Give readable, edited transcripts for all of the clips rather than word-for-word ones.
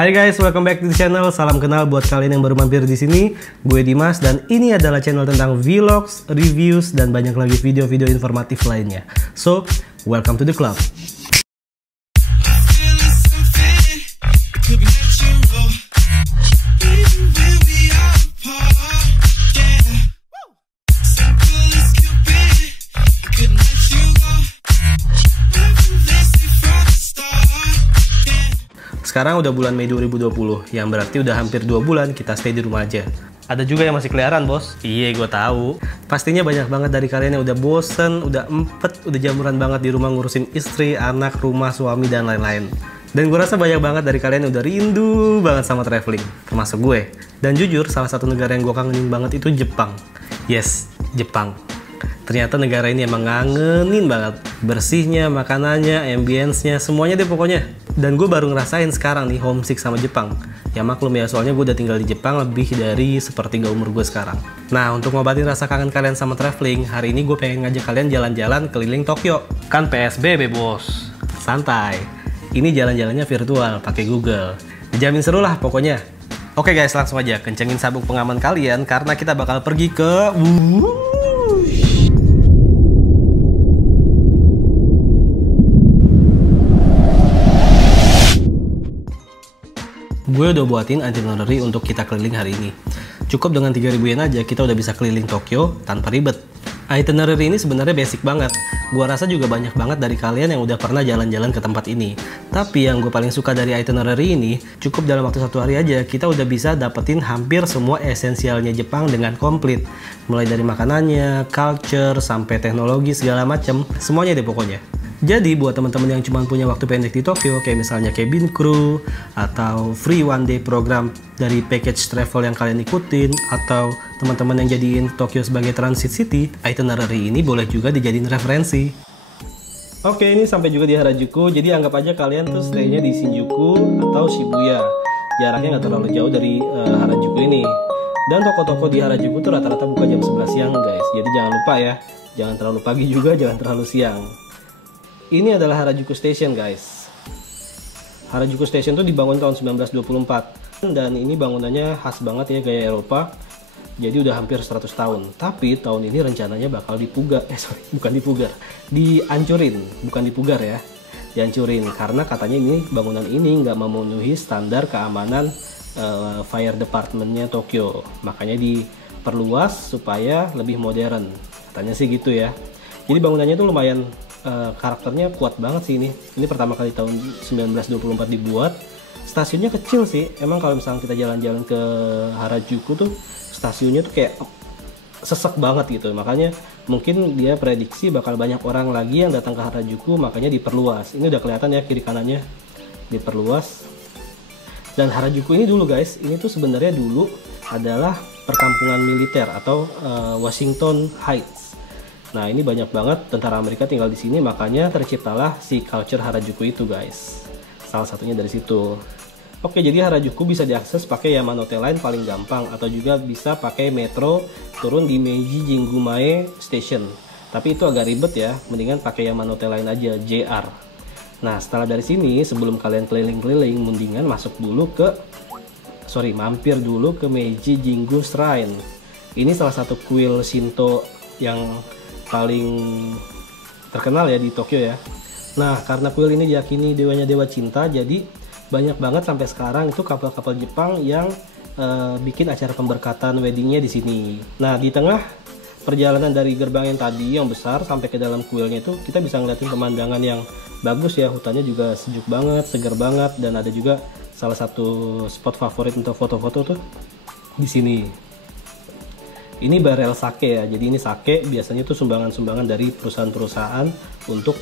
Hai guys, welcome back to the channel. Salam kenal buat kalian yang baru mampir di sini. Gue Dimas dan ini adalah channel tentang vlogs, reviews dan banyak lagi video-video informatif lainnya. So, welcome to the club. Sekarang udah bulan Mei 2020, yang berarti udah hampir 2 bulan kita stay di rumah aja. Ada juga yang masih keliaran, bos. Iya, gue tahu. Pastinya banyak banget dari kalian yang udah bosen, udah empet, udah jamuran banget di rumah ngurusin istri, anak, rumah, suami, dan lain-lain. Dan gue rasa banyak banget dari kalian yang udah rindu banget sama traveling, termasuk gue. Dan jujur, salah satu negara yang gue kangenin banget itu Jepang. Yes, Jepang. Ternyata negara ini emang ngangenin banget. Bersihnya, makanannya, ambience-nya, semuanya deh pokoknya. Dan gue baru ngerasain sekarang nih homesick sama Jepang. Ya maklum ya, soalnya gue udah tinggal di Jepang lebih dari sepertiga umur gue sekarang. Nah, untuk ngobatin rasa kangen kalian sama traveling, hari ini gue pengen ngajak kalian jalan-jalan keliling Tokyo. Kan PSBB, bos. Santai. Ini jalan-jalannya virtual, pakai Google. Dijamin seru lah pokoknya. Oke guys, langsung aja kencengin sabuk pengaman kalian karena kita bakal pergi ke... Gue udah buatin itinerary untuk kita keliling hari ini. Cukup dengan 3.000 yen aja kita udah bisa keliling Tokyo tanpa ribet. Itinerary ini sebenarnya basic banget. Gue rasa juga banyak banget dari kalian yang udah pernah jalan-jalan ke tempat ini. Tapi yang gue paling suka dari itinerary ini, cukup dalam waktu 1 hari aja kita udah bisa dapetin hampir semua esensialnya Jepang dengan komplit. Mulai dari makanannya, culture, sampai teknologi segala macem, semuanya deh pokoknya. Jadi buat teman-teman yang cuma punya waktu pendek di Tokyo, kayak misalnya cabin crew, atau free one day program dari package travel yang kalian ikutin, atau teman-teman yang jadiin Tokyo sebagai transit city, itinerary ini boleh juga dijadiin referensi. Oke, ini sampai juga di Harajuku, jadi anggap aja kalian tuh stay-nya di Shinjuku atau Shibuya. Jaraknya nggak terlalu jauh dari Harajuku ini. Dan toko-toko di Harajuku tuh rata-rata buka jam 11 siang guys, jadi jangan lupa ya, jangan terlalu pagi juga, jangan terlalu siang. Ini adalah Harajuku Station guys. Harajuku Station itu dibangun tahun 1924 dan ini bangunannya khas banget ya, gaya Eropa. Jadi udah hampir 100 tahun. Tapi tahun ini rencananya bakal dihancurin, bukan dipugar ya. Dihancurin karena katanya ini bangunan ini nggak memenuhi standar keamanan fire departmentnya Tokyo. Makanya diperluas supaya lebih modern. Katanya sih gitu ya. Jadi bangunannya tuh lumayan karakternya kuat banget sih ini. Ini pertama kali tahun 1924 dibuat. Stasiunnya kecil sih. Emang kalau misalnya kita jalan-jalan ke Harajuku tuh stasiunnya tuh kayak sesek banget gitu. Makanya mungkin dia prediksi bakal banyak orang lagi yang datang ke Harajuku, makanya diperluas. Ini udah kelihatan ya kiri kanannya diperluas. Dan Harajuku ini dulu guys, ini tuh sebenarnya dulu adalah perkampungan militer atau Washington Heights. Nah, ini banyak banget tentara Amerika tinggal di sini, makanya terciptalah si culture Harajuku itu guys. Salah satunya dari situ. Oke, jadi Harajuku bisa diakses pakai Yamanote Line paling gampang, atau juga bisa pakai metro turun di Meiji Jingumae Station. Tapi itu agak ribet ya, mendingan pakai Yamanote Line aja, JR. Nah, setelah dari sini, sebelum kalian keliling-keliling, mendingan mampir dulu ke Meiji Jingu Shrine. Ini salah satu kuil Shinto yang paling terkenal ya di Tokyo ya. Nah, karena kuil ini diyakini dewanya dewa cinta, jadi banyak banget sampai sekarang itu kapal-kapal Jepang yang bikin acara pemberkatan weddingnya di sini. Nah, di tengah perjalanan dari gerbang yang tadi yang besar sampai ke dalam kuilnya itu kita bisa ngeliatin pemandangan yang bagus ya. Hutannya juga sejuk banget, segar banget, dan ada juga salah satu spot favorit untuk foto-foto tuh di sini. Ini barel sake ya, jadi ini sake biasanya tuh sumbangan-sumbangan dari perusahaan-perusahaan untuk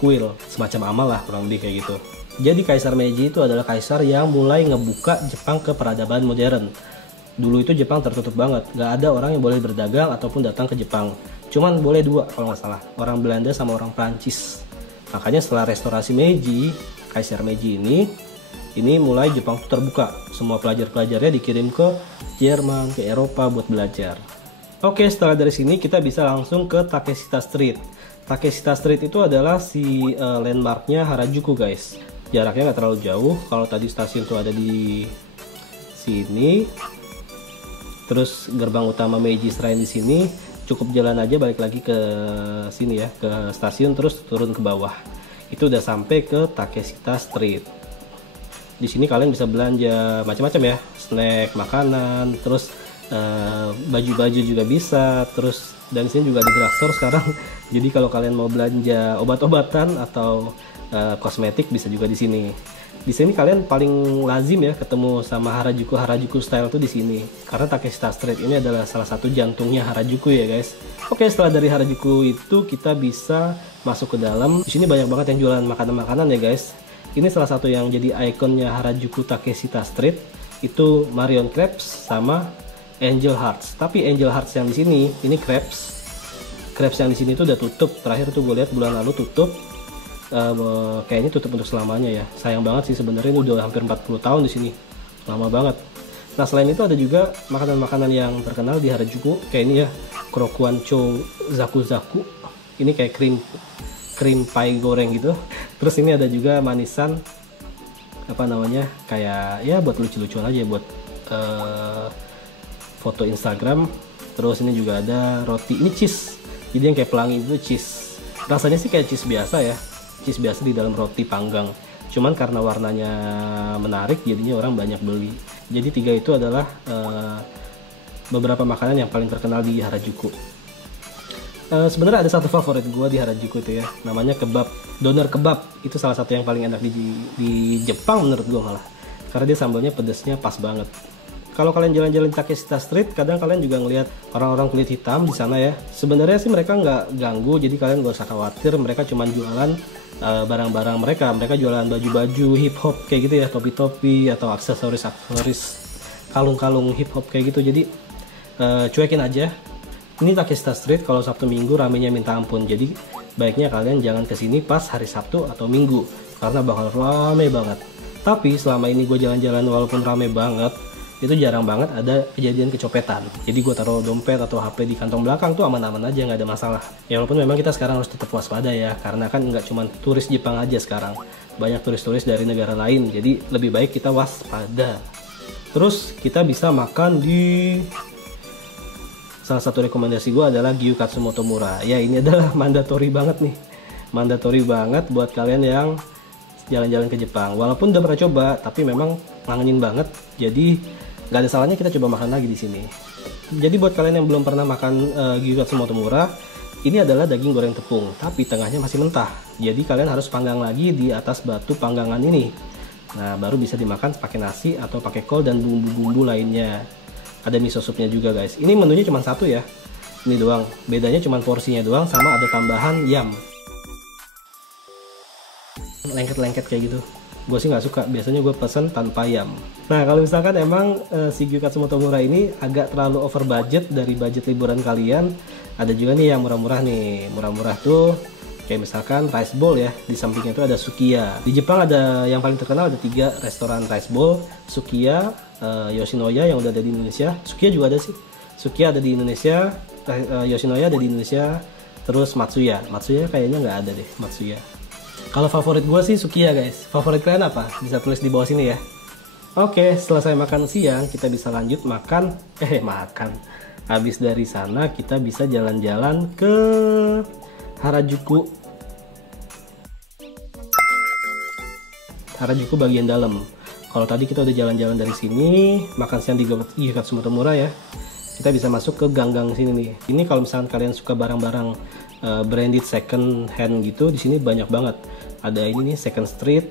kuil, semacam amal lah kurang lebih kayak gitu. Jadi Kaisar Meiji itu adalah kaisar yang mulai ngebuka Jepang ke peradaban modern. Dulu itu Jepang tertutup banget, nggak ada orang yang boleh berdagang ataupun datang ke Jepang. Cuman boleh 2 kalau nggak salah, orang Belanda sama orang Prancis. Makanya setelah restorasi Meiji, Kaisar Meiji ini mulai Jepang terbuka. Semua pelajar-pelajarnya dikirim ke Jerman, ke Eropa buat belajar. Oke, setelah dari sini kita bisa langsung ke Takeshita Street. Takeshita Street itu adalah si landmarknya Harajuku guys. Jaraknya nggak terlalu jauh. Kalau tadi stasiun tuh ada di sini, terus gerbang utama Meiji Shrine di sini, cukup jalan aja balik lagi ke sini ya, ke stasiun, terus turun ke bawah. Itu udah sampai ke Takeshita Street. Di sini kalian bisa belanja macam-macam ya, snack, makanan, terus baju-baju juga bisa, terus dan di sini juga ada drugstore sekarang. Jadi kalau kalian mau belanja obat-obatan atau kosmetik bisa juga di sini. Di sini kalian paling lazim ya ketemu sama Harajuku style tuh di sini. Karena Takeshita Street ini adalah salah satu jantungnya Harajuku ya guys. Oke, setelah dari Harajuku itu kita bisa masuk ke dalam. Di sini banyak banget yang jualan makanan-makanan ya guys. Ini salah satu yang jadi ikonnya Harajuku Takeshita Street itu Marion Crepes sama Angel Hearts. Tapi Angel Hearts yang di sini ini crepes yang di sini tuh udah tutup. Terakhir tuh gue lihat bulan lalu tutup. Kayaknya tutup untuk selamanya ya. Sayang banget sih sebenarnya, ini udah hampir 40 tahun di sini. Lama banget. Nah, selain itu ada juga makanan-makanan yang terkenal di Harajuku. Kayak ini ya, Krokuan Cho Zaku Zaku. Ini kayak krim pie goreng gitu. Terus ini ada juga manisan apa namanya? Kayak ya buat lucu-lucuan aja, buat foto Instagram. Terus ini juga ada roti, ini cheese, jadi yang kayak pelangi itu cheese. Rasanya sih kayak cheese biasa ya, cheese biasa di dalam roti panggang, cuman karena warnanya menarik jadinya orang banyak beli. Jadi tiga itu adalah beberapa makanan yang paling terkenal di Harajuku. Sebenarnya ada satu favorit gue di Harajuku itu ya, namanya kebab, doner kebab. Itu salah satu yang paling enak di Jepang menurut gue malah, karena dia sambalnya pedesnya pas banget. Kalau kalian jalan-jalan Takeshita Street, kadang kalian juga ngelihat orang-orang kulit hitam di sana ya. Sebenarnya sih mereka nggak ganggu, jadi kalian gak usah khawatir. Mereka cuma jualan barang-barang mereka. Mereka jualan baju-baju hip hop kayak gitu ya, topi-topi atau aksesoris-aksesoris, kalung-kalung hip hop kayak gitu. Jadi cuekin aja. Ini Takeshita Street kalau Sabtu Minggu ramenya minta ampun. Jadi baiknya kalian jangan kesini pas hari Sabtu atau Minggu, karena bakal rame banget. Tapi selama ini gue jalan-jalan walaupun rame banget, itu jarang banget ada kejadian kecopetan. Jadi gue taruh dompet atau HP di kantong belakang tuh aman-aman aja, nggak ada masalah. Ya walaupun memang kita sekarang harus tetap waspada ya, karena kan nggak cuma turis Jepang aja sekarang, banyak turis-turis dari negara lain. Jadi lebih baik kita waspada. Terus kita bisa makan di, salah satu rekomendasi gue adalah Gyukatsu Motomura. Ya ini adalah mandatory banget nih, mandatory banget buat kalian yang jalan-jalan ke Jepang. Walaupun udah pernah coba, tapi memang ngangenin banget. Jadi nggak ada salahnya kita coba makan lagi di sini. Jadi buat kalian yang belum pernah makan Gyukatsu Motomura, ini adalah daging goreng tepung, tapi tengahnya masih mentah. Jadi kalian harus panggang lagi di atas batu panggangan ini. Nah, baru bisa dimakan pakai nasi atau pakai kol dan bumbu-bumbu lainnya. Ada miso supnya juga guys. Ini menunya cuma satu ya, ini doang. Bedanya cuma porsinya doang, sama ada tambahan yam. Lengket-lengket kayak gitu. Gue sih nggak suka, biasanya gue pesen tanpa yam. Nah, kalau misalkan emang si Gyukatsu Motomura ini agak terlalu over budget dari budget liburan kalian, ada juga nih yang murah-murah nih. Murah-murah tuh kayak misalkan rice bowl ya, di sampingnya itu ada sukiya. Di Jepang ada yang paling terkenal, ada 3 restoran rice bowl, sukiya, Yoshinoya yang udah ada di Indonesia. Sukiya juga ada sih, sukiya ada di Indonesia, Yoshinoya ada di Indonesia, terus Matsuya kayaknya nggak ada deh, Matsuya. Kalau favorit gue sih sukiya guys. Favorit kalian apa? Bisa tulis di bawah sini ya. Oke, selesai makan siang kita bisa lanjut makan. Habis dari sana kita bisa jalan-jalan ke Harajuku. Harajuku bagian dalam. Kalau tadi kita udah jalan-jalan dari sini, makan siang di Gyukatsu Motomura ya. Kita bisa masuk ke gang-gang sini nih. Ini kalau misalkan kalian suka barang-barang branded second hand gitu, di sini banyak banget. Ada ini nih Second Street.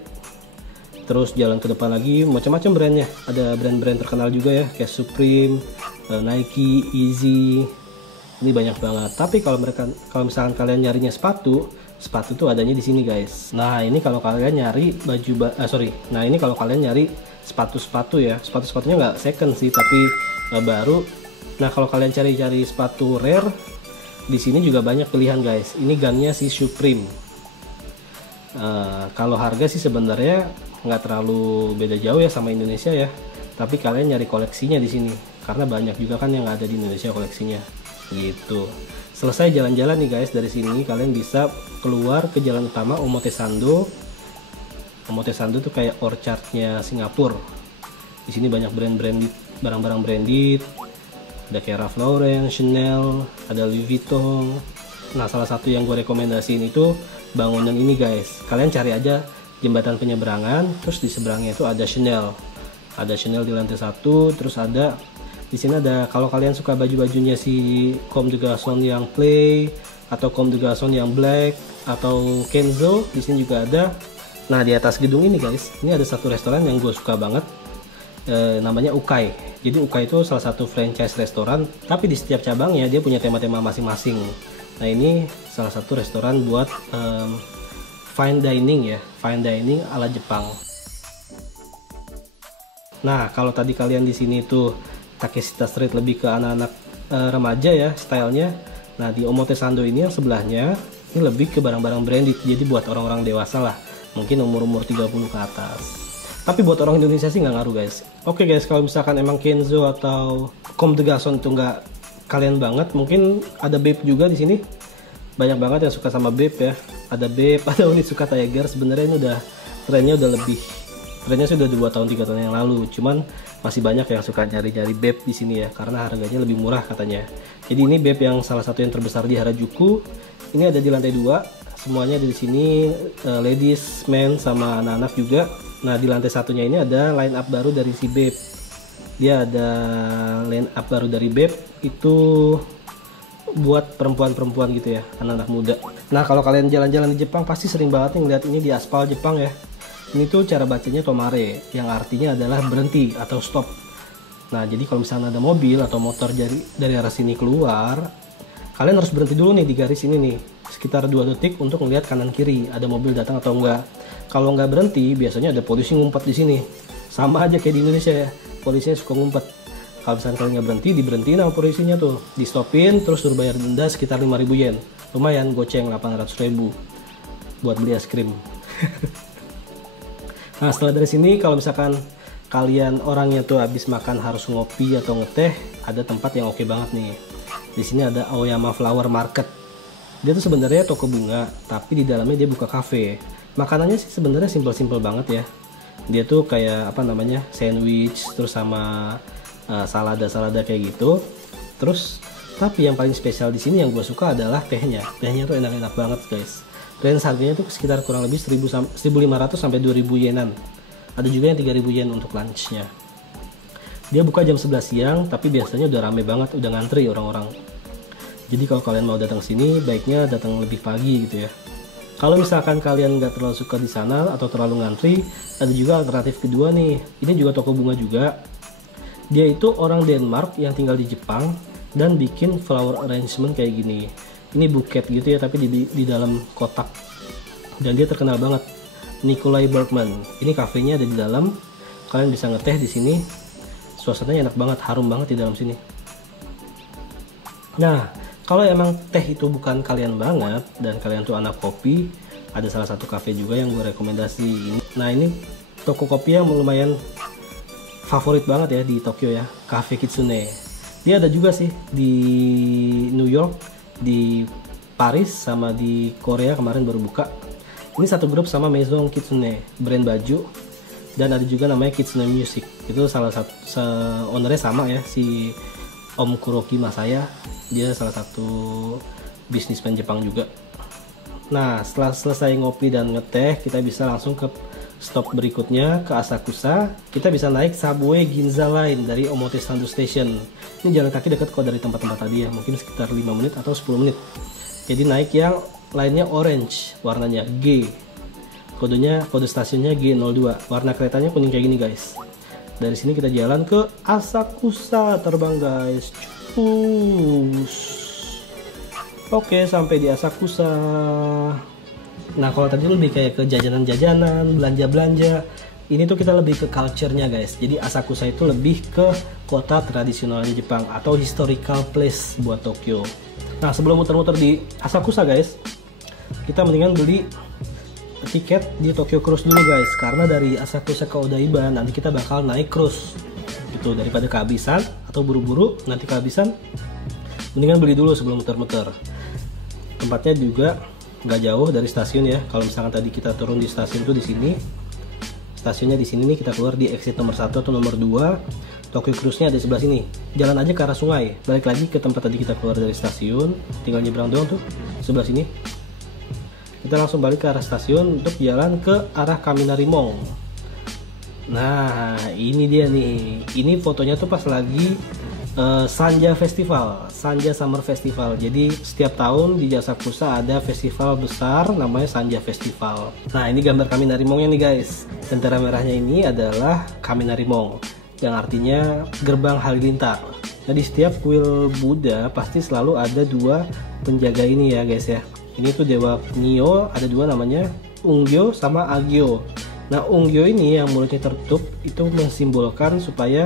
Terus jalan ke depan lagi macam-macam brandnya. Ada brand-brand terkenal juga ya, kayak Supreme, Nike, Easy. Ini banyak banget. Tapi kalau misalkan kalian nyarinya sepatu tuh adanya di sini guys. Nah, ini kalau kalian nyari Nah, ini kalau kalian nyari sepatu ya. Sepatunya nggak second sih, tapi baru. Nah, kalau kalian cari-cari sepatu rare, di sini juga banyak pilihan guys. Ini gangnya si Supreme. Kalau harga sih sebenarnya nggak terlalu beda jauh ya sama Indonesia ya. Tapi kalian nyari koleksinya di sini, karena banyak juga kan yang nggak ada di Indonesia koleksinya. Gitu. Selesai jalan-jalan nih guys, dari sini kalian bisa keluar ke jalan utama Omotesando. Omotesando tuh kayak orchardnya Singapura. Di sini banyak brand-branded, barang-barang branded. Ada kayak Ralph Lauren, Chanel, ada Louis Vuitton. Nah, salah satu yang gue rekomendasiin itu bangunan ini guys. Kalian cari aja jembatan penyeberangan, terus di seberangnya itu ada Chanel. Ada Chanel di lantai 1, terus ada di sini ada, kalau kalian suka baju-bajunya si Comme des Garçons yang Play atau Comme des Garçons yang Black atau Kenzo, di sini juga ada. Nah, di atas gedung ini guys, ini ada satu restoran yang gue suka banget. Namanya Ukai. Jadi Ukai itu salah satu franchise restoran, tapi di setiap cabangnya dia punya tema-tema masing-masing. Nah, ini salah satu restoran buat fine dining ya, fine dining ala Jepang. Nah, kalau tadi kalian di sini tuh Takeshita Street lebih ke anak-anak remaja ya stylenya. Nah, di Omotesando ini yang sebelahnya ini lebih ke barang-barang branded, jadi buat orang-orang dewasa lah, mungkin umur-umur 30 ke atas. Tapi buat orang Indonesia sih nggak ngaruh guys. Oke guys, kalau misalkan emang Kenzo atau Comme des Garçons itu nggak kalian banget, mungkin ada Bape juga di sini. Banyak banget yang suka sama Bape ya. Ada Bape, ada Onitsuka Tiger. Sebenarnya ini udah trennya udah lebih, trennya sudah 2 tahun 3 tahun yang lalu. Cuman masih banyak yang suka nyari-nyari Bape di sini ya, karena harganya lebih murah katanya. Jadi ini Bape yang salah satu yang terbesar di Harajuku. Ini ada di lantai 2. Semuanya di sini ladies, men, sama anak-anak juga. Nah, di lantai satunya ini ada line up baru dari si Bape. Dia ada line up baru dari Bape itu buat perempuan-perempuan gitu ya, anak-anak muda. Nah, kalau kalian jalan-jalan di Jepang pasti sering banget nih ngeliat ini di aspal Jepang ya. Ini tuh cara bacanya tomare, yang artinya adalah berhenti atau stop. Nah, jadi kalau misalnya ada mobil atau motor dari arah sini keluar, kalian harus berhenti dulu nih di garis ini nih, sekitar 2 detik untuk melihat kanan kiri ada mobil datang atau enggak. Kalau nggak berhenti, biasanya ada polisi ngumpet di sini. Sama aja kayak di Indonesia ya, polisinya suka ngumpet. Kalau misalnya kalian nggak berhenti, diberhentiin sama polisinya tuh, di stopin, terus suruh bayar denda sekitar 5.000 yen. Lumayan, goceng 800.000 buat beli es krim. Nah, setelah dari sini, kalau misalkan kalian orangnya tuh habis makan harus ngopi atau ngeteh, ada tempat yang oke banget nih. Di sini ada Aoyama Flower Market. Dia tuh sebenarnya toko bunga, tapi di dalamnya dia buka cafe. Makanannya sih sebenarnya simpel-simpel banget ya. Dia tuh kayak apa namanya, sandwich, terus sama salada-salada kayak gitu. Terus tapi yang paling spesial di sini yang gue suka adalah tehnya. Tehnya tuh enak-enak banget guys. Range harganya tuh sekitar kurang lebih 1.500 sampai 2.000 yenan. Ada juga yang 3.000 yen untuk lunchnya. Dia buka jam 11 siang, tapi biasanya udah rame banget, udah ngantri orang-orang. Jadi kalau kalian mau datang sini, baiknya datang lebih pagi gitu ya. Kalau misalkan kalian nggak terlalu suka di sana atau terlalu ngantri, ada juga alternatif kedua nih. Ini juga toko bunga juga. Dia itu orang Denmark yang tinggal di Jepang dan bikin flower arrangement kayak gini. Ini buket gitu ya, tapi di dalam kotak. Dan dia terkenal banget. Nikolai Bergman. Ini kafenya ada di dalam. Kalian bisa ngeteh di sini. Suasananya enak banget, harum banget di dalam sini. Nah, kalau emang teh itu bukan kalian banget dan kalian tuh anak kopi, ada salah satu cafe juga yang gue rekomendasi. Nah, ini toko kopi yang lumayan favorit banget ya di Tokyo ya, Cafe Kitsune. Dia ada juga sih di New York, di Paris, sama di Korea kemarin baru buka. Ini satu grup sama Maison Kitsune, brand baju. Dan ada juga namanya Kitsune Music. Itu salah satu ownernya sama ya, si Om Kuroki Masaya. Dia salah satu bisnismen Jepang juga. Nah, setelah selesai ngopi dan ngeteh, kita bisa langsung ke stop berikutnya, ke Asakusa. Kita bisa naik subway Ginza Line dari Omotesando Station. Ini jalan kaki dekat kok dari tempat-tempat tadi ya, mungkin sekitar 5 menit atau 10 menit. Jadi naik yang lainnya orange, warnanya G. Kode stasiunnya G02. Warna keretanya kuning kayak gini guys. Dari sini kita jalan ke Asakusa, terbang guys. Oke, sampai di Asakusa. Nah, kalau tadi lebih kayak ke jajanan-jajanan, belanja-belanja. Ini tuh kita lebih ke culture-nya guys. Jadi Asakusa itu lebih ke kota tradisionalnya Jepang atau historical place buat Tokyo. Nah, sebelum muter-muter di Asakusa guys, kita mendingan beli tiket di Tokyo Cruise dulu guys. Karena dari Asakusa ke Odaiba nanti kita bakal naik cruise. Gitu, daripada kehabisan atau buru-buru nanti kehabisan, mendingan beli dulu sebelum muter-muter. Tempatnya juga nggak jauh dari stasiun ya. Kalau misalkan tadi kita turun di stasiun tuh di sini, Stasiunnya di sini nih, kita keluar di exit nomor 1 atau nomor 2. Tokyo Cruise-nya ada di sebelah sini. Jalan aja ke arah sungai. Balik lagi ke tempat tadi kita keluar dari stasiun. Tinggal nyebrang doang tuh, sebelah sini. Kita langsung balik ke arah stasiun untuk jalan ke arah Kaminari Mall. Nah, ini dia nih. Ini fotonya tuh pas lagi Sanja Festival, Sanja Summer Festival. Jadi setiap tahun di Asakusa ada festival besar namanya Sanja Festival. Nah, ini gambar Kaminari Mall-nya nih guys. Tentara merahnya ini adalah Kaminari Mall, yang artinya gerbang halilintar. Nah, di setiap kuil Buddha pasti selalu ada dua penjaga ini ya guys ya. Ini tuh dewa Nio, ada dua namanya, Ungyo sama Agyo. Nah, Ungyo ini yang mulutnya tertutup itu mensimbolkan supaya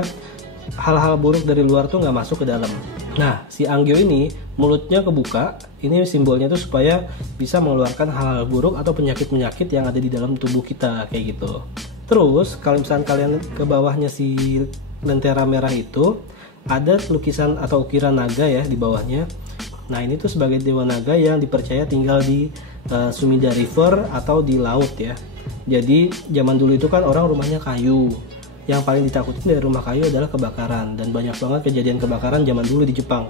hal-hal buruk dari luar tuh nggak masuk ke dalam. Nah, si Angyo ini mulutnya kebuka, ini simbolnya tuh supaya bisa mengeluarkan hal-hal buruk atau penyakit-penyakit yang ada di dalam tubuh kita, kayak gitu. Terus, kalau misalnya kalian ke bawahnya si lentera merah itu, ada lukisan atau ukiran naga ya di bawahnya. Nah, ini tuh sebagai dewa naga yang dipercaya tinggal di Sumida River atau di laut ya. Jadi, zaman dulu itu kan orang rumahnya kayu. Yang paling ditakutin dari rumah kayu adalah kebakaran, dan banyak banget kejadian kebakaran zaman dulu di Jepang.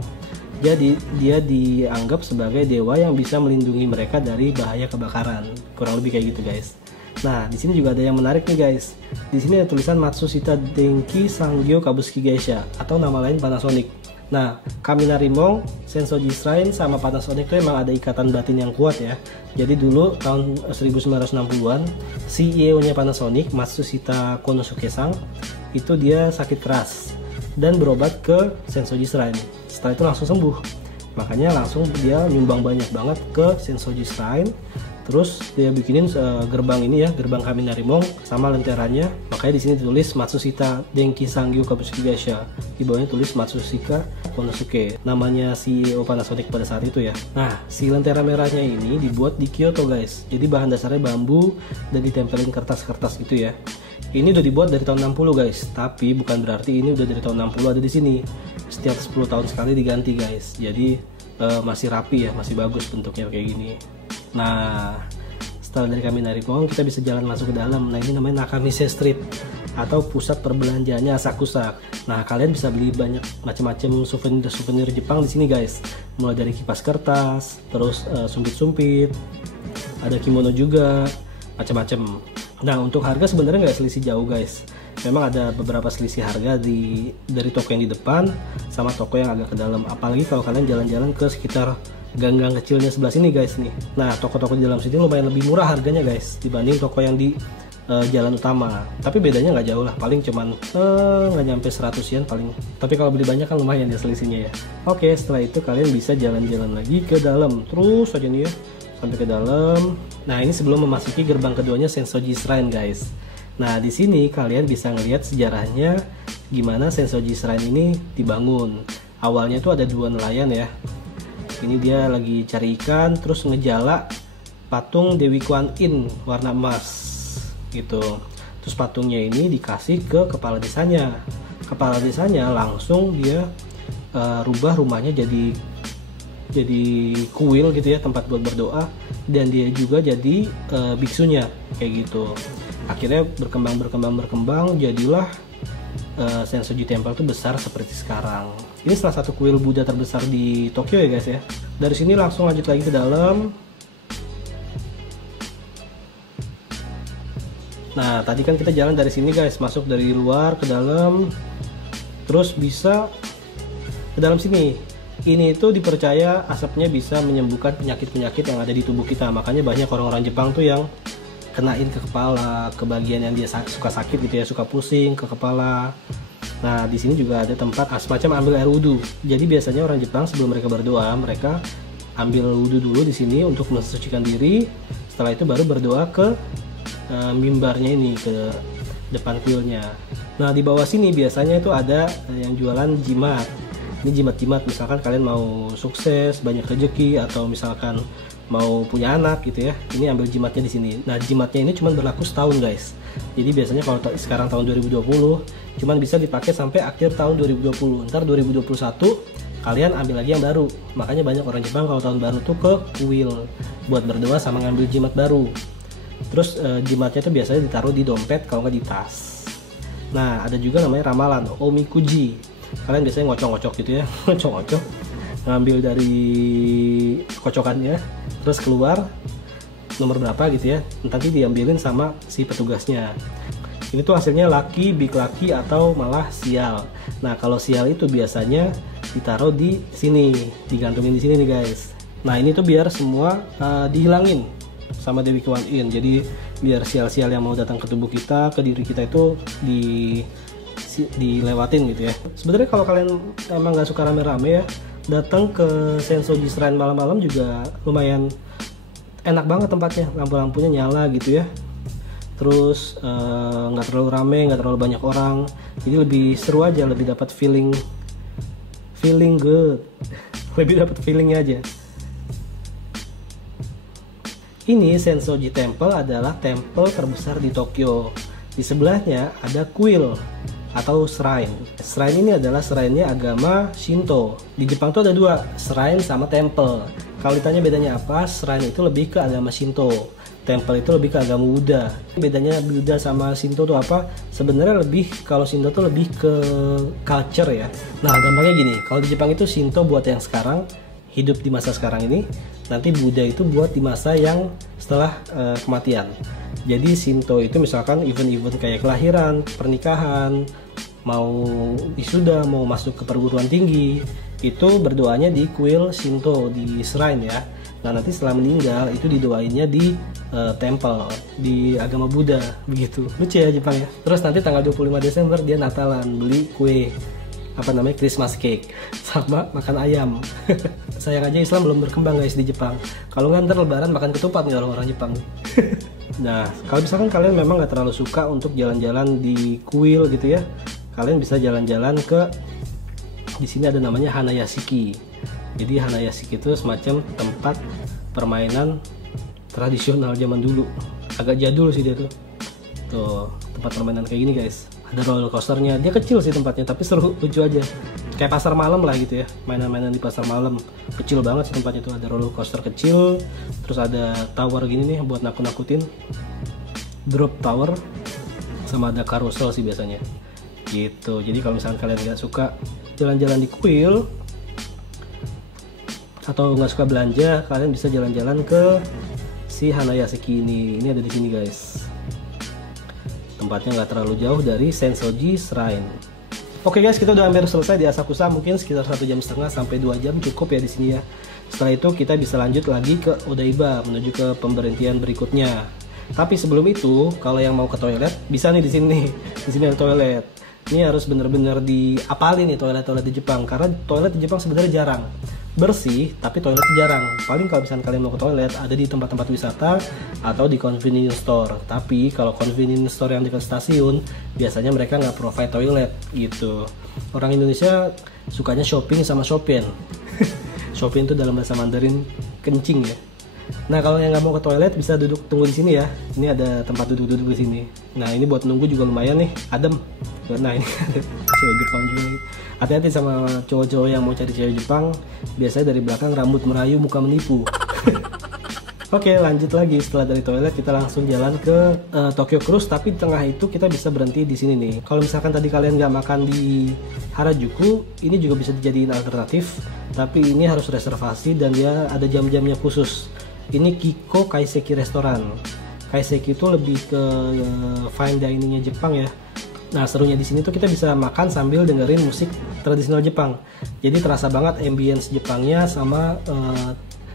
Jadi dia dianggap sebagai dewa yang bisa melindungi mereka dari bahaya kebakaran, kurang lebih kayak gitu guys. Nah, di sini juga ada yang menarik nih guys. Di sini ada tulisan Matsushita Denki Sangyo Kabushiki Gaisha atau nama lain Panasonic. Nah, Kaminari Mall, Sensoji Shrine sama Panasonic itu emang ada ikatan batin yang kuat ya. Jadi dulu tahun 1960-an, CEO-nya Panasonic, Matsushita Konosuke-san, itu dia sakit keras dan berobat ke Sensoji Shrine. Setelah itu langsung sembuh. Makanya langsung dia nyumbang banyak banget ke Sensoji Shrine. Terus dia bikinin gerbang ini ya, gerbang Kaminari Mall sama lenteranya. Makanya di sini ditulis Matsushita Denki Sangyo Kabushiki Gaisha. Di bawahnya tulis Matsushita Konosuke, namanya CEO Panasonic pada saat itu ya. Nah, si lentera merahnya ini dibuat di Kyoto guys. Jadi bahan dasarnya bambu dan ditempelin kertas-kertas gitu ya. Ini udah dibuat dari tahun 60 guys, tapi bukan berarti ini udah dari tahun 60 ada di sini. Setiap 10 tahun sekali diganti guys. Jadi masih rapi ya, masih bagus bentuknya kayak gini. Nah, setelah dari Kaminari Mall kita bisa jalan masuk ke dalam. Nah, ini namanya Nakamise Street atau pusat perbelanjaannya Asakusa. Nah, kalian bisa beli banyak macam-macam souvenir Jepang di sini guys. Mulai dari kipas kertas, terus sumpit-sumpit, ada kimono juga, macam-macam. Nah, untuk harga sebenarnya nggak selisih jauh guys. Memang ada beberapa selisih harga dari toko yang di depan sama toko yang agak ke dalam. Apalagi kalau kalian jalan-jalan ke sekitar gang-gang kecilnya sebelah sini guys nih. Nah, toko-toko di dalam sini lumayan lebih murah harganya guys dibanding toko yang di jalan utama. Tapi bedanya nggak jauh lah, paling cuman nggak nyampe 100 yen paling. Tapi kalau beli banyak kan lumayan ya selisihnya ya. Oke, setelah itu kalian bisa jalan-jalan lagi ke dalam. Terus aja nih ya sampai ke dalam. Nah, ini sebelum memasuki gerbang keduanya Sensoji Shrine guys. Nah, di sini kalian bisa ngelihat sejarahnya gimana Sensoji Shrine ini dibangun. Awalnya itu ada dua nelayan ya. Ini dia lagi cari ikan, terus ngejala patung Dewi Kuan Yin warna emas gitu. Terus patungnya ini dikasih ke kepala desanya. Kepala desanya langsung dia rubah rumahnya jadi kuil gitu ya, tempat buat berdoa, dan dia juga jadi biksunya kayak gitu. Akhirnya berkembang jadilah Sensoji Temple itu besar seperti sekarang. Ini salah satu kuil Buddha terbesar di Tokyo ya guys ya. Dari sini langsung lanjut lagi ke dalam. Nah, tadi kan kita jalan dari sini guys, masuk dari luar ke dalam, terus bisa ke dalam sini. Ini itu dipercaya asapnya bisa menyembuhkan penyakit-penyakit yang ada di tubuh kita. Makanya banyak orang-orang Jepang tuh yang kenain ke kepala, ke bagian yang dia suka sakit gitu ya, suka pusing ke kepala. Nah, di sini juga ada tempat semacam ambil air wudhu. Jadi biasanya orang Jepang sebelum mereka berdoa, mereka ambil wudhu dulu di sini untuk mensucikan diri. Setelah itu baru berdoa ke mimbarnya ini, ke depan kuilnya. Nah, di bawah sini biasanya itu ada yang jualan jimat. Ini jimat-jimat, misalkan kalian mau sukses, banyak rezeki, atau misalkan mau punya anak gitu ya, ini ambil jimatnya di sini. Nah, jimatnya ini cuma berlaku setahun guys. Jadi biasanya kalau sekarang tahun 2020 cuman bisa dipakai sampai akhir tahun 2020. Ntar 2021 kalian ambil lagi yang baru. Makanya banyak orang Jepang kalau tahun baru tuh ke kuil buat berdoa sama ngambil jimat baru. Terus jimatnya itu biasanya ditaruh di dompet kalau nggak di tas. Nah, ada juga namanya ramalan omikuji. Kalian biasanya ngocok-ngocok gitu ya, ngocok-ngocok, ngambil dari kocokannya, terus keluar nomor berapa gitu ya, nanti diambilin sama si petugasnya. Ini tuh hasilnya lucky, big lucky, atau malah sial. Nah, kalau sial itu biasanya ditaruh di sini, digantungin di sini nih guys. Nah, ini tuh biar semua dihilangin sama Dewi Kuan Yin. Jadi biar sial-sial yang mau datang ke tubuh kita, ke diri kita itu dilewatin gitu ya. Sebenarnya kalau kalian emang nggak suka rame-rame ya, datang ke Sensoji Shrine malam-malam juga lumayan enak banget tempatnya, lampu-lampunya nyala gitu ya. Terus nggak terlalu rame, nggak terlalu banyak orang, jadi lebih seru aja, lebih dapat feeling good, lebih dapat feelingnya aja. Ini Sensoji Temple adalah temple terbesar di Tokyo. Di sebelahnya ada kuil atau shrine. Shrine ini adalah shrine-nya agama Shinto. Di Jepang tuh ada dua, shrine sama temple. Kalau ditanya bedanya apa, shrine itu lebih ke agama Shinto, temple itu lebih ke agama Buddha. Bedanya Buddha sama Shinto tuh apa? Sebenarnya lebih, kalau Shinto tuh lebih ke culture ya. Nah, gampangnya gini, kalau di Jepang itu Shinto buat yang sekarang, hidup di masa sekarang ini. Nanti Buddha itu buat di masa yang setelah kematian. Jadi Shinto itu misalkan event-event kayak kelahiran, pernikahan, mau wisuda, mau masuk ke perguruan tinggi, itu berdoanya di kuil Shinto, di shrine ya. Nah, nanti setelah meninggal itu didoainnya di temple, di agama Buddha, begitu. Lucu ya Jepang ya. Terus nanti tanggal 25 Desember dia Natalan, beli kue Christmas cake sama makan ayam. Sayang aja Islam belum berkembang guys di Jepang. Kalau nggak ntar lebaran makan ketupat nih orang-orang Jepang. Nah, kalau misalkan kalian memang nggak terlalu suka untuk jalan-jalan di kuil gitu ya, kalian bisa jalan-jalan ke, di sini ada namanya Hanayashiki. Jadi Hanayashiki itu semacam tempat permainan tradisional zaman dulu. Agak jadul sih dia tuh. Tuh, tempat permainan kayak gini guys. Ada roller coasternya, dia kecil sih tempatnya tapi seru, lucu aja, kayak pasar malam lah gitu ya, mainan-mainan di pasar malam. Kecil banget sih tempatnya tuh, ada roller coaster kecil, terus ada tower gini nih buat nakut-nakutin, drop tower, sama ada carousel sih biasanya gitu. Jadi kalau misalnya kalian nggak suka jalan-jalan di kuil atau nggak suka belanja, kalian bisa jalan-jalan ke si Hanayashiki ini ada di sini guys. Tempatnya nggak terlalu jauh dari Sensoji Shrine. Oke guys, kita udah hampir selesai di Asakusa, mungkin sekitar 1,5 jam sampai 2 jam cukup ya di sini ya. Setelah itu kita bisa lanjut lagi ke Odaiba menuju ke pemberhentian berikutnya. Tapi sebelum itu, kalau yang mau ke toilet bisa nih di sini. Di sini ada toilet. Ini harus bener-bener diapalin nih toilet-toilet di Jepang, karena toilet di Jepang sebenarnya jarang. Bersih, tapi toiletnya jarang. Paling kalau misalnya kalian mau ke toilet, ada di tempat-tempat wisata atau di convenience store. Tapi kalau convenience store yang dekat stasiun, biasanya mereka nggak provide toilet gitu. Orang Indonesia sukanya shopping sama shopping. Shopping itu dalam bahasa Mandarin kencing ya. Nah, kalau yang nggak mau ke toilet bisa duduk tunggu di sini ya. Ini ada tempat duduk-duduk di sini. Nah, ini buat nunggu juga lumayan nih, adem. Nah, ini ada cewek Jepang juga. Hati-hati sama cowok-cowok yang mau cari cewek Jepang, biasanya dari belakang rambut merayu, muka menipu. Oke, lanjut lagi. Setelah dari toilet kita langsung jalan ke Tokyo Cruise, tapi di tengah itu kita bisa berhenti di sini nih. Kalau misalkan tadi kalian nggak makan di Harajuku, ini juga bisa dijadiin alternatif, tapi ini harus reservasi dan dia ada jam-jamnya khusus. Ini Kiko Kaiseki Restoran. Kaiseki itu lebih ke fine diningnya Jepang ya. Nah, serunya di sini tuh kita bisa makan sambil dengerin musik tradisional Jepang. Jadi terasa banget ambience Jepangnya sama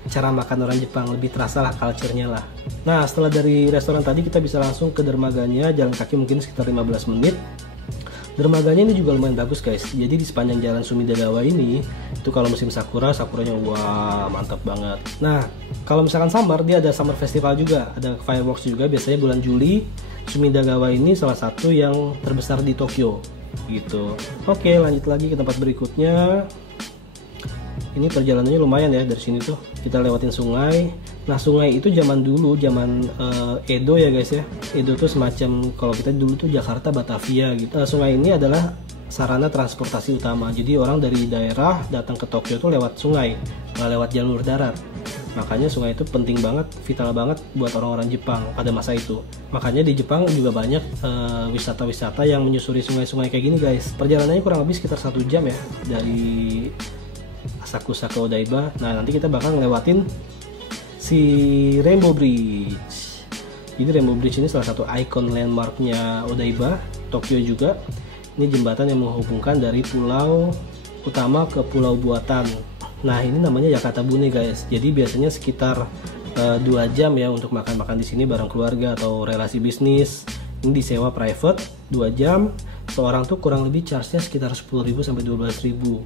cara makan orang Jepang, lebih terasa lah culture-nya lah. Nah, setelah dari restoran tadi kita bisa langsung ke dermaganya, jalan kaki mungkin sekitar 15 menit. Dermaganya ini juga lumayan bagus guys. Jadi di sepanjang jalan Sumidagawa ini, itu kalau musim sakuranya wah mantap banget. Nah, kalau misalkan summer, dia ada summer festival juga, ada fireworks juga, biasanya bulan Juli. Sumidagawa ini salah satu yang terbesar di Tokyo gitu. Oke, lanjut lagi ke tempat berikutnya. Ini perjalanannya lumayan ya, dari sini tuh kita lewatin sungai. Nah, sungai itu zaman dulu, zaman Edo ya guys ya. Edo tuh semacam, kalau kita dulu tuh Jakarta, Batavia gitu. Sungai ini adalah sarana transportasi utama. Jadi orang dari daerah datang ke Tokyo tuh lewat sungai, nggak lewat jalur darat. Makanya sungai itu penting banget, vital banget buat orang-orang Jepang pada masa itu. Makanya di Jepang juga banyak wisata-wisata yang menyusuri sungai-sungai kayak gini guys. Perjalanannya kurang lebih sekitar 1 jam ya dari Asakusa ke Odaiba. Nah nanti kita bakal ngelewatin si Rainbow Bridge. Jadi Rainbow Bridge ini salah satu ikon landmarknya Odaiba, Tokyo juga. Ini jembatan yang menghubungkan dari pulau utama ke pulau buatan. Nah ini namanya Yakatabune guys. Jadi biasanya sekitar 2 jam ya untuk makan-makan di sini bareng keluarga atau relasi bisnis. Ini disewa private 2 jam. Seorang tuh kurang lebih charge-nya sekitar 10.000 sampai 12.000.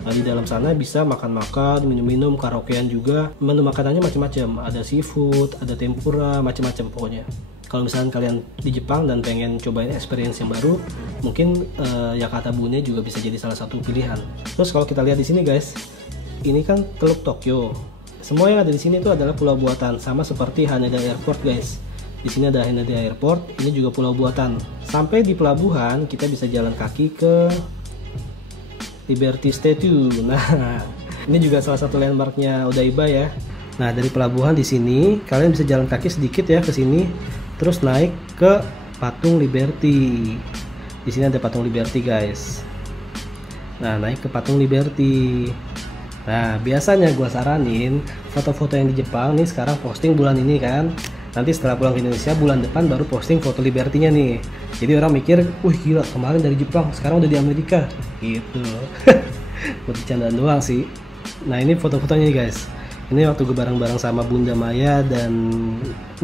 Nah, di dalam sana bisa makan-makan, minum-minum, karaokean juga. Menu makanannya macam-macam. Ada seafood, ada tempura, macam-macam pokoknya. Kalau misalnya kalian di Jepang dan pengen cobain experience yang baru, mungkin Yakatabune juga bisa jadi salah satu pilihan. Terus kalau kita lihat di sini guys, ini kan Teluk Tokyo. Semua yang ada di sini itu adalah pulau buatan, sama seperti Haneda Airport guys. Di sini ada Haneda Airport, ini juga pulau buatan. Sampai di pelabuhan kita bisa jalan kaki ke Liberty Statue. Nah, ini juga salah satu landmarknya Odaiba ya. Nah, dari pelabuhan di sini kalian bisa jalan kaki sedikit ya ke sini, terus naik ke patung Liberty. Di sini ada patung Liberty guys. Nah, naik ke patung Liberty. Nah, biasanya gue saranin foto-foto yang di Jepang nih sekarang posting bulan ini kan. Nanti setelah pulang ke Indonesia bulan depan baru posting foto Liberty-nya nih. Jadi orang mikir, wih gila kemarin dari Jepang, sekarang udah di Amerika. Gitu. Buat bercandaan doang sih. Nah ini foto-fotonya guys. Ini waktu gue bareng-bareng sama Bunda Maya dan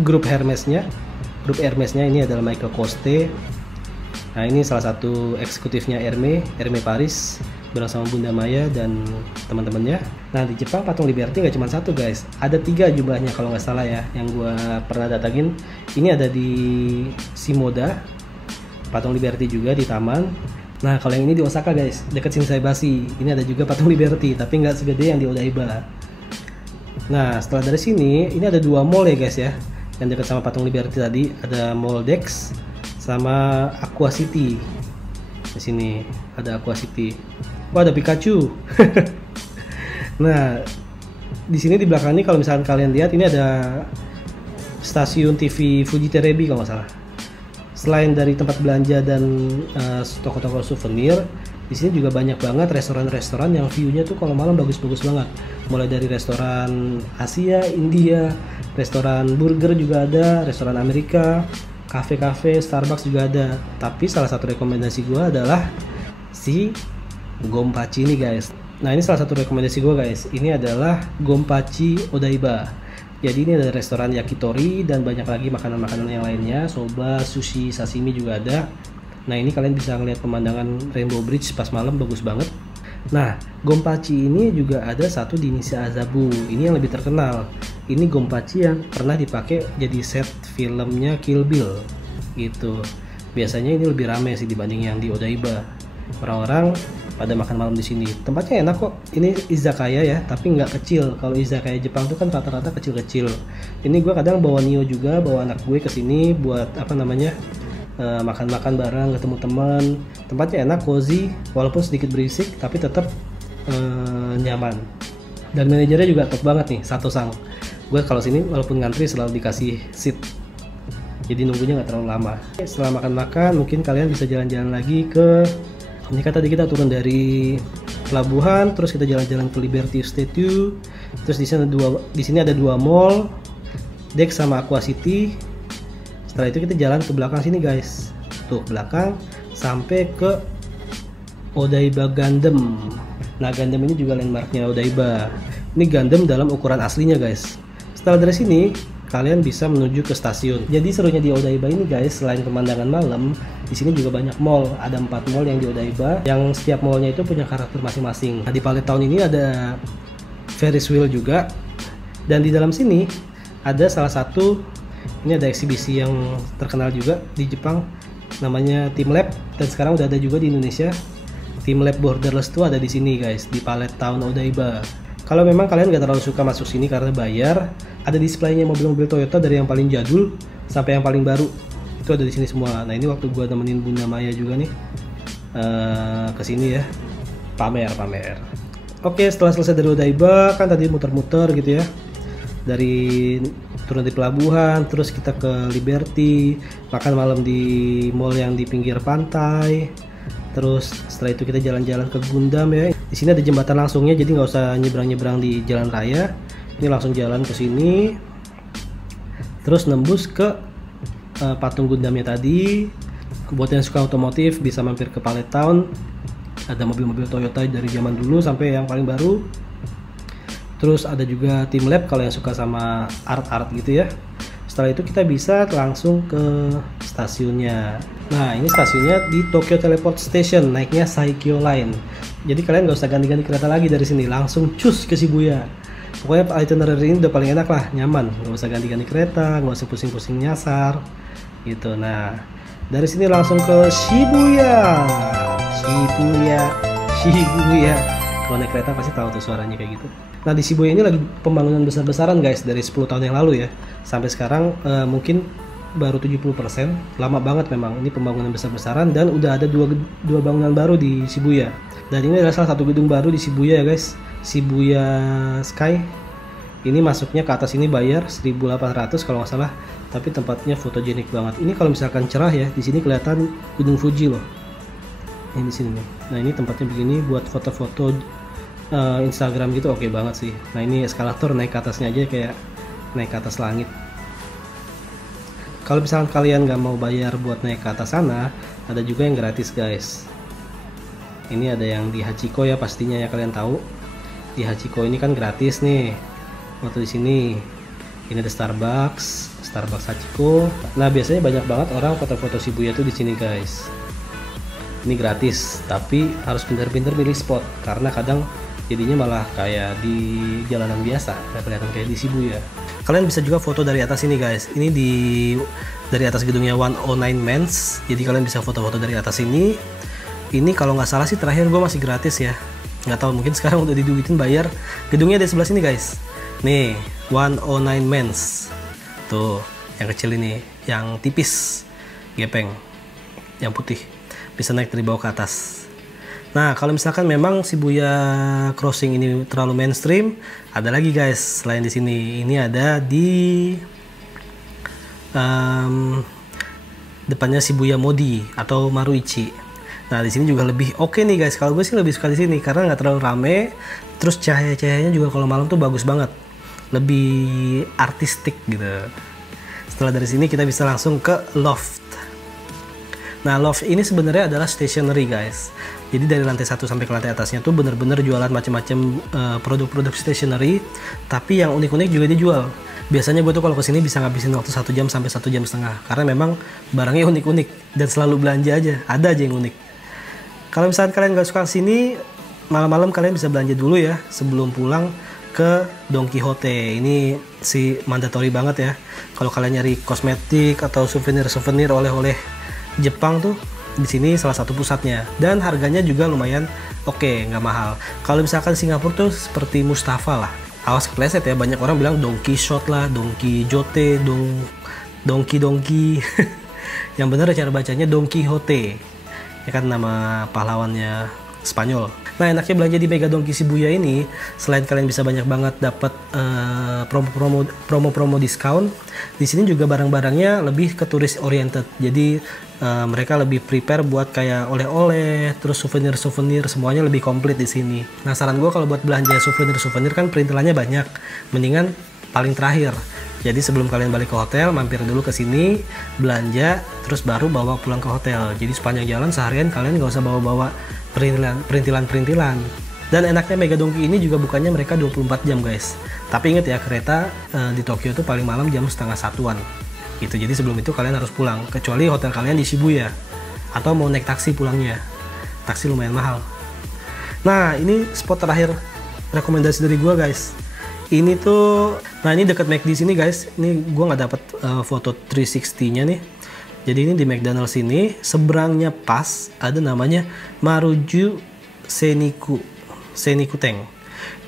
grup Hermes-nya. Grup Hermes-nya ini adalah Michael Koste. Nah ini salah satu eksekutifnya Hermes Paris, bareng sama Bunda Maya dan teman-temannya. Nah di Jepang patung Liberty nggak cuma satu guys, ada 3 jumlahnya kalau nggak salah ya, yang gue pernah datangin. Ini ada di Shimoda, patung Liberty juga di taman. Nah kalau yang ini di Osaka guys, dekat Shinsaibashi, ini ada juga patung Liberty, tapi nggak segede yang di Odaiba. Nah setelah dari sini, ini ada 2 mall ya guys ya, yang dekat sama patung Liberty tadi. Ada Mall Dex sama Aqua City. Di sini ada Aqua City. Wah ada Pikachu. Nah di sini di belakang ini kalau misalkan kalian lihat, ini ada stasiun TV Fuji Terebi kalau nggak salah. Selain dari tempat belanja dan toko-toko souvenir, di sini juga banyak banget restoran-restoran yang view-nya tuh kalau malam bagus-bagus banget. Mulai dari restoran Asia, India, restoran burger juga ada, restoran Amerika, kafe-kafe, Starbucks juga ada. Tapi salah satu rekomendasi gue adalah si Gompachi ini guys. Nah ini salah satu rekomendasi gue guys. Ini adalah Gompachi Odaiba. Jadi ini ada restoran yakitori dan banyak lagi makanan-makanan yang lainnya. Soba, sushi, sashimi juga ada. Nah ini kalian bisa ngeliat pemandangan Rainbow Bridge pas malam, bagus banget. Nah Gompachi ini juga ada satu di Nisha Azabu. Ini yang lebih terkenal. Ini Gompachi yang pernah dipakai jadi set filmnya Kill Bill gitu. Biasanya ini lebih ramai sih dibanding yang di Odaiba. Orang-orang pada makan malam di sini. Tempatnya enak kok. Ini izakaya ya, tapi nggak kecil. Kalau izakaya Jepang tuh kan rata-rata kecil-kecil. Ini gue kadang bawa Nio juga, bawa anak gue ke sini buat apa namanya, makan-makan bareng, ketemu teman. Tempatnya enak, cozy, walaupun sedikit berisik, tapi tetap nyaman. Dan manajernya juga top banget nih, Sato Sang. Gue kalau sini walaupun ngantri selalu dikasih seat, jadi nunggunya nggak terlalu lama. Setelah makan-makan, mungkin kalian bisa jalan-jalan lagi ke, ini kan tadi kita turun dari pelabuhan, terus kita jalan-jalan ke Liberty Statue, terus di sini ada 2 mall, Dex sama Aqua City. Setelah itu kita jalan ke belakang sini guys, tuh belakang sampai ke Odaiba Gundam. Nah Gundam ini juga landmarknya Odaiba. Ini Gundam dalam ukuran aslinya guys. Setelah dari sini kalian bisa menuju ke stasiun. Jadi serunya di Odaiba ini guys, selain pemandangan malam, di sini juga banyak mall. Ada 4 mall yang di Odaiba, yang setiap mallnya itu punya karakter masing-masing. Nah, di Palette Town ini ada Ferris wheel juga. Dan di dalam sini ada salah satu, ini ada eksibisi yang terkenal juga di Jepang, namanya Team Lab. Dan sekarang udah ada juga di Indonesia. Team Lab Borderless itu ada di sini guys, di Palette Town Odaiba. Kalau memang kalian gak terlalu suka masuk sini karena bayar, ada displaynya mobil-mobil Toyota dari yang paling jadul sampai yang paling baru. Itu ada di sini semua. Nah ini waktu gua nemenin Bunda Maya juga nih kesini ya, pamer. Oke, setelah selesai dari Odaiba kan tadi muter-muter gitu ya. Dari turun di pelabuhan, terus kita ke Liberty, makan malam di mall yang di pinggir pantai. Terus setelah itu kita jalan-jalan ke Gundam ya. Di sini ada jembatan langsungnya, jadi nggak usah nyebrang-nyebrang di jalan raya. Ini langsung jalan ke sini. Terus nembus ke patung Gundamnya tadi. Buat yang suka otomotif bisa mampir ke Pallet Town. Ada mobil-mobil Toyota dari zaman dulu sampai yang paling baru. Terus ada juga Team Lab kalau yang suka sama art-art gitu ya. Setelah itu kita bisa langsung ke stasiunnya. Nah, ini stasiunnya di Tokyo Teleport Station, naiknya Saikyo Line. Jadi kalian nggak usah ganti-ganti kereta lagi dari sini, langsung cus ke Shibuya. Pokoknya itinerary ini udah paling enak lah, nyaman. Nggak usah ganti-ganti kereta, nggak usah pusing-pusing nyasar gitu. Nah, dari sini langsung ke Shibuya. Shibuya. Kalau naik kereta pasti tahu tuh suaranya kayak gitu. Nah, di Shibuya ini lagi pembangunan besar-besaran guys, dari 10 tahun yang lalu ya. Sampai sekarang mungkin baru 70%. Lama banget memang ini pembangunan besar-besaran, dan udah ada dua bangunan baru di Shibuya. Dan ini adalah salah satu gedung baru di Shibuya ya guys. Shibuya Sky. Ini masuknya ke atas ini bayar 1.800 kalau nggak salah, tapi tempatnya fotogenik banget. Ini kalau misalkan cerah ya, di sini kelihatan Gunung Fuji loh. Ini di sini nih. Nah, ini tempatnya begini buat foto-foto Instagram gitu, oke banget sih. Nah, ini eskalator naik ke atasnya aja kayak naik ke atas langit. Kalau misalkan kalian nggak mau bayar buat naik ke atas sana, ada juga yang gratis guys. Ini ada yang di Hachiko ya, pastinya ya kalian tahu. Di Hachiko ini kan gratis nih. Waktu di sini. Ini ada Starbucks Hachiko. Nah, biasanya banyak banget orang foto-foto Shibuya tuh di sini guys. Ini gratis, tapi harus pintar-pintar pilih spot karena kadang jadinya malah kayak di jalanan biasa, nggak kelihatan kayak di Shibuya. Kalian bisa juga foto dari atas ini guys. Ini dari atas gedungnya 109 Men's. Jadi kalian bisa foto-foto dari atas ini. Ini kalau nggak salah sih terakhir gue masih gratis ya. Nggak tahu, mungkin sekarang udah diduitin bayar. Gedungnya di sebelah sini guys. Nih 109 Men's. Tuh yang kecil ini, yang tipis, gepeng, yang putih. Bisa naik dari bawah ke atas. Nah, kalau misalkan memang Shibuya Crossing ini terlalu mainstream, ada lagi guys selain di sini. Ini ada di depannya Shibuya Modi atau Maruichi. Nah, di sini juga lebih oke nih guys. Kalau gue sih lebih suka di sini karena nggak terlalu rame. Terus cahaya-cahayanya juga kalau malam tuh bagus banget, lebih artistik gitu. Setelah dari sini kita bisa langsung ke Loft. Nah, Loft ini sebenarnya adalah stationery guys. Jadi dari lantai 1 sampai ke lantai atasnya tuh bener-bener jualan macam-macam produk-produk stationery, tapi yang unik-unik juga dijual. Biasanya gue tuh kalau kesini bisa ngabisin waktu 1 jam sampai 1,5 jam, karena memang barangnya unik-unik dan selalu belanja aja, ada aja yang unik. Kalau misalkan kalian nggak suka kesini, malam-malam kalian bisa belanja dulu ya sebelum pulang ke Don Quijote. Ini si mandatory banget ya. Kalau kalian nyari kosmetik atau souvenir-souvenir oleh-oleh Jepang tuh di sini salah satu pusatnya, dan harganya juga lumayan oke, nggak mahal. Kalau misalkan Singapura tuh seperti Mustafa lah, awas kepleset ya, banyak orang bilang Don Quixote lah, Don Quijote, Donki yang benar cara bacanya Don Quijote ya kan, nama pahlawannya Spanyol. Nah, enaknya belanja di Mega Donki Shibuya ini, selain kalian bisa banyak banget dapat promo-promo diskon, di sini juga barang-barangnya lebih ke turis oriented. Jadi mereka lebih prepare buat kayak oleh-oleh, terus souvenir-souvenir, semuanya lebih komplit di sini. Nah, saran gue kalau buat belanja souvenir-souvenir kan perintilannya banyak, mendingan paling terakhir. Jadi sebelum kalian balik ke hotel, mampir dulu ke sini, belanja, terus baru bawa pulang ke hotel. Jadi sepanjang jalan seharian kalian nggak usah bawa-bawa perintilan. Dan enaknya Mega Donki ini juga bukannya mereka 24 jam guys. Tapi inget ya, kereta di Tokyo itu paling malam jam 12:30-an. Gitu. Jadi sebelum itu kalian harus pulang, kecuali hotel kalian di Shibuya. Atau mau naik taksi pulangnya. Taksi lumayan mahal. Nah, ini spot terakhir rekomendasi dari gua guys. Ini tuh, nah ini dekat McD sini guys. Ini gue nggak dapat foto 360-nya nih. Jadi ini di McDonald's ini, seberangnya pas ada namanya Maruju Seniku Teng.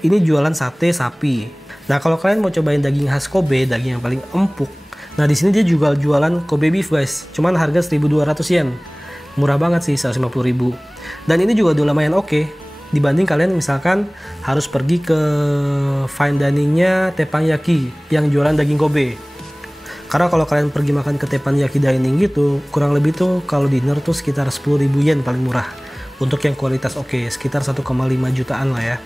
Ini jualan sate sapi. Nah, kalau kalian mau cobain daging khas Kobe, daging yang paling empuk. Nah, di sini dia juga jualan Kobe beef guys. Cuman harga 1.200 yen. Murah banget sih, 150.000. Dan ini juga udah lumayan oke. dibanding kalian misalkan harus pergi ke fine diningnya Teppanyaki yang jualan daging Kobe. Karena kalau kalian pergi makan ke Teppanyaki dining gitu, kurang lebih tuh kalau dinner tuh sekitar 10.000 yen paling murah. Untuk yang kualitas oke, sekitar 1,5 jutaan lah ya.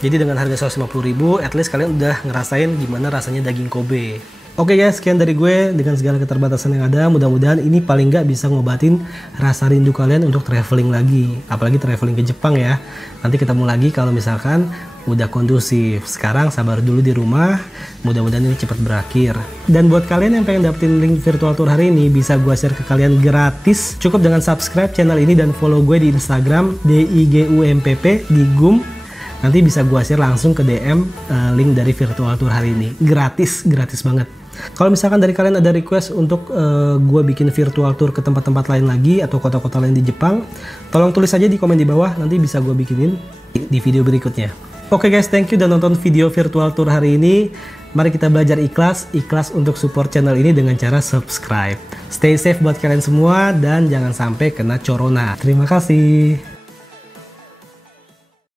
Jadi dengan harga 150.000, at least kalian udah ngerasain gimana rasanya daging Kobe. Oke guys, sekian dari gue dengan segala keterbatasan yang ada. Mudah-mudahan ini paling nggak bisa ngobatin rasa rindu kalian untuk traveling lagi. Apalagi traveling ke Jepang ya. Nanti ketemu lagi kalau misalkan udah kondusif. Sekarang sabar dulu di rumah. Mudah-mudahan ini cepat berakhir. Dan buat kalian yang pengen dapetin link virtual tour hari ini, bisa gue share ke kalian gratis. Cukup dengan subscribe channel ini dan follow gue di Instagram DIGUMPP di GUM. Nanti bisa gue share langsung ke DM link dari virtual tour hari ini. Gratis banget. Kalau misalkan dari kalian ada request untuk gue bikin virtual tour ke tempat-tempat lain lagi atau kota-kota lain di Jepang, tolong tulis aja di komen di bawah, nanti bisa gue bikinin di video berikutnya. Oke guys, thank you udah nonton video virtual tour hari ini. Mari kita belajar ikhlas untuk support channel ini dengan cara subscribe. Stay safe buat kalian semua dan jangan sampai kena corona. Terima kasih.